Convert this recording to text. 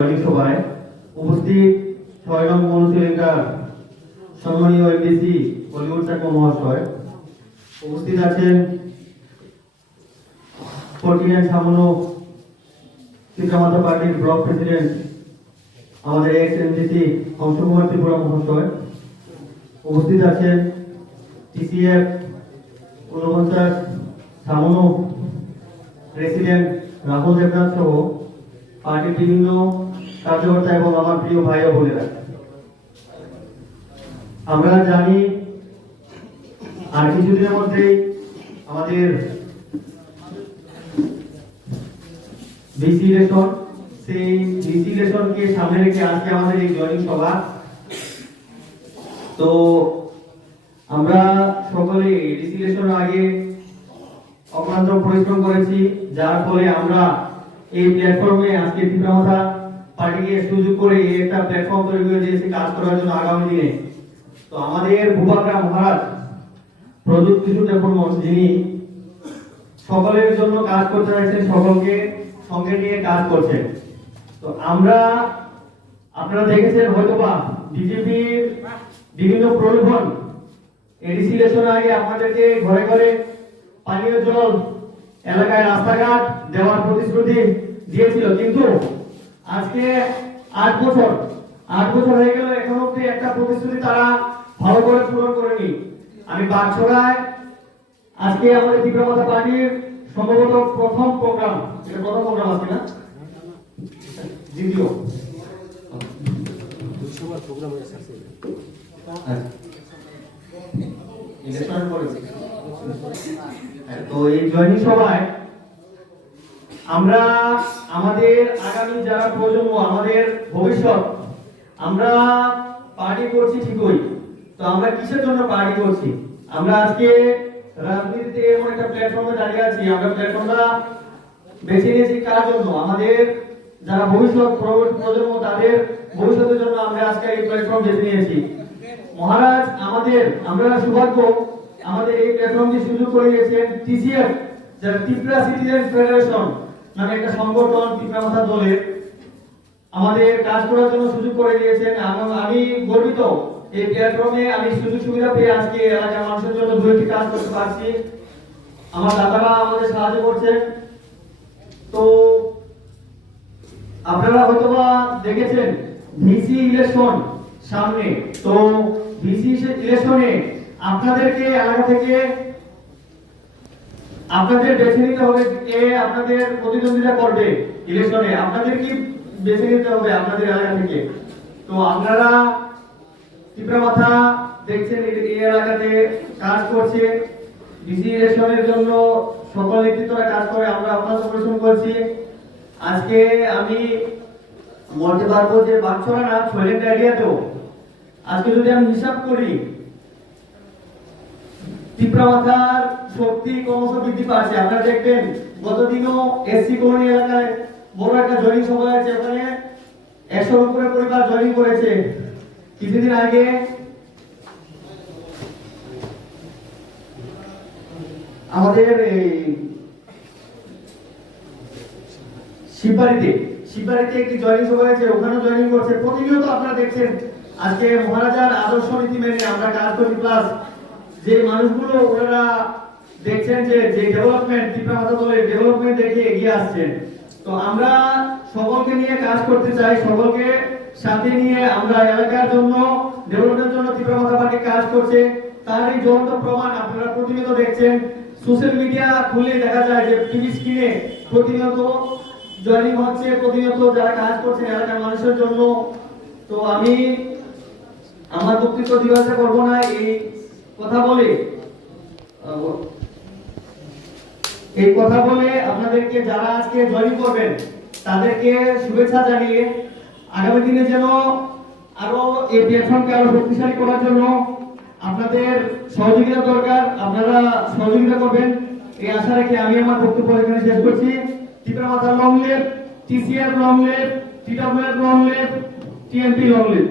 সভায় উপস্থিত ৬ নং মনুষ্যলিঙ্গার সম্মানীয় এমডিসি বলিউড চাকমা মহাশয়, উপস্থিত আছেন 49 সামনো পিতামাতা পার্টির ব্লক প্রেসিডেন্ট আমাদের এক্স এমডিসি হংসকুমার ত্রিপুরা মহাশয়, উপস্থিত আছেন টিসিএফ 49 সামনো প্রেসিডেন্ট রাহুল দেবনাথ সহ পার্টির বিভিন্ন কার্যকর্তা এবং আমার প্রিয় ভাই ও বোনেরা, আমরা জানি আর কিছুদিনের মধ্যেই আমাদের বিসি ইলেকশন, সেই বিসি ইলেকশনকে সামনে রেখে আজকে আমাদের এই জয়েনিং সভা। তো আমরা সকলে বিসি ইলেকশনের আগে অক্লান্ত পরিশ্রম করেছি, যার ফলে আমরা এই প্ল্যাটফর্মে আজকে পিতামাতা পার্টিকে সুযোগ করে একটা প্ল্যাটফর্ম তৈরি করে দিয়েছে কাজ করার জন্য আগামী দিনে। তো আমাদের ভূপাগ্রাম মহারাজ প্রদীপ কিশোর দেববর্মন, যিনি সকলের জন্য কাজ করতে চাইছেন, সকলকে সঙ্গে নিয়ে কাজ করছেন। তো আপনারা দেখেছেন হয়তোবা বিজেপির বিভিন্ন প্রলোভন এডিসি ইলেকশনের আগে আমাদেরকে ঘরে ঘরে পানীয় জল, এলাকায় রাস্তাঘাট দেওয়ার প্রতিশ্রুতি দিয়েছিল, কিন্তু আজকে 8 বছর হয়ে গেল, এখনো অব্দি একটা প্রতিশ্রুতি তারা ভালো করে পূরণ করেনি। আমি বাগছড়ায় আজকে আমাদের পিতামাতা পার্টির সম্ভবত প্রথম প্রোগ্রাম আছে না, দ্বিতীয় তো এই জয়েনিং সভায় আমরা আমাদের আগামী যারা প্রজন্ম, আমাদের ভবিষ্যৎ, আমরা পার্টি করছি ঠিকই, তো আমরা কিসের জন্য পার্টি করছি? আমরা আজকে রাজনীতিতে এমন একটা প্ল্যাটফর্মে দাঁড়িয়ে আছি, আমরা প্ল্যাটফর্মটা বেছে নিয়েছি কার জন্য? আমাদের যারা ভবিষ্যৎ প্রজন্ম, তাদের ভবিষ্যতের জন্য আমরা আজকে এই প্ল্যাটফর্ম বেছে নিয়েছি। মহারাজ আমরা সৌভাগ্য, আমাদের এই প্ল্যাটফর্মটি সুযোগ করে দিয়েছেন টিসিএফ, যারা ত্রিপুরা সিটিজেন ফেডারেশন নামে একটা সংগঠন পিতামাতা দলের, আমাদের কাজ করার জন্য সুযোগ করে দিয়েছেন। আমি গর্বিত এই প্ল্যাটফর্মে আমি সুযোগ সুবিধা পেয়ে আজকে এলাকার মানুষের জন্য দুইটি কাজ করতে পারছি। আমার দাদারা আমাদের সাহায্য করছেন। তো আপনারা হয়তোবা দেখেছেন ভিসি ইলেকশন সামনে, তো ভিসি ইলেকশনে আপনাদেরকে এলাকা থেকে আপনাদের বেছে নিতে হবে কে আপনাদের প্রতিদ্বন্দ্বিতা করবে ইলেকশনে, আপনাদের কি বেছে নিতে হবে আপনাদের এলাকা থেকে। তো আপনারা পিতামাতা দেখছেন এই এলাকাতে কাজ করছে, বিসি ইলেকশনের জন্য সকল নেতৃত্বরা কাজ করে, আমরা আপনাদের পরিশ্রম করছি। আজকে আমি বলতে পারবো যে বাগছড়া না, ছয়লেন্ড এরিয়াতেও আজকে যদি আমি হিসাব করি, পিতামাতার শক্তি ক্রমশ বৃদ্ধি পাচ্ছে। আপনারা দেখবেন গতদিনও এসসি কলোনি এলাকায় বড় একটা জয়েনিং সভা হয়েছে, ওখানে 100-র উপরে পরিবার জয়েনিং করেছে। কিছুদিন আগে আমাদের শিববাড়িতে একটি জয়েনিং সভা হয়েছে, ওখানেও জয়েনিং করছে। প্রতিনিয়ত আপনারা দেখছেন আজকে মহারাজার আদর্শ নীতি মেনে আমরা কাজ করি, প্লাস যে মানুষগুলো ওনারা দেখছেন যে ডেভেলপমেন্ট, পিতামাতা দলের ডেভেলপমেন্ট দেখে এগিয়ে আসছেন। তো আমরা সকলকে নিয়ে কাজ করতে চাই, সকলকে সাথে নিয়ে আমরা এলাকার জন্য ডেভেলপমেন্টের জন্য পিতামাতা পার্টি কাজ করছে। তার এই জ্বলন্ত প্রমাণ আপনারা প্রতিনিয়ত দেখছেন, সোশ্যাল মিডিয়া খুলে দেখা যায় যে টিভি স্ক্রিনে প্রতিনিয়ত জয়েনিং হচ্ছে, প্রতিনিয়ত যারা কাজ করছে এলাকার মানুষের জন্য। তো আমি আমার বক্তব্য দিবাসা করব না, এই কথা বলে আপনাদেরকে যারা আজকে জয়েন করবেন তাদেরকে শুভেচ্ছা জানিয়ে আগামী দিনে যেন আরো এই প্ল্যাটফর্মকে আরো শক্তিশালী করার জন্য আপনাদের সহযোগিতা দরকার, আপনারা সহযোগিতা করবেন এই আশা রেখে আমি আমার বক্তব্য এখানে শেষ করছি। পিতামাতা long live, TCR long live, TWF long live, TMP long leave.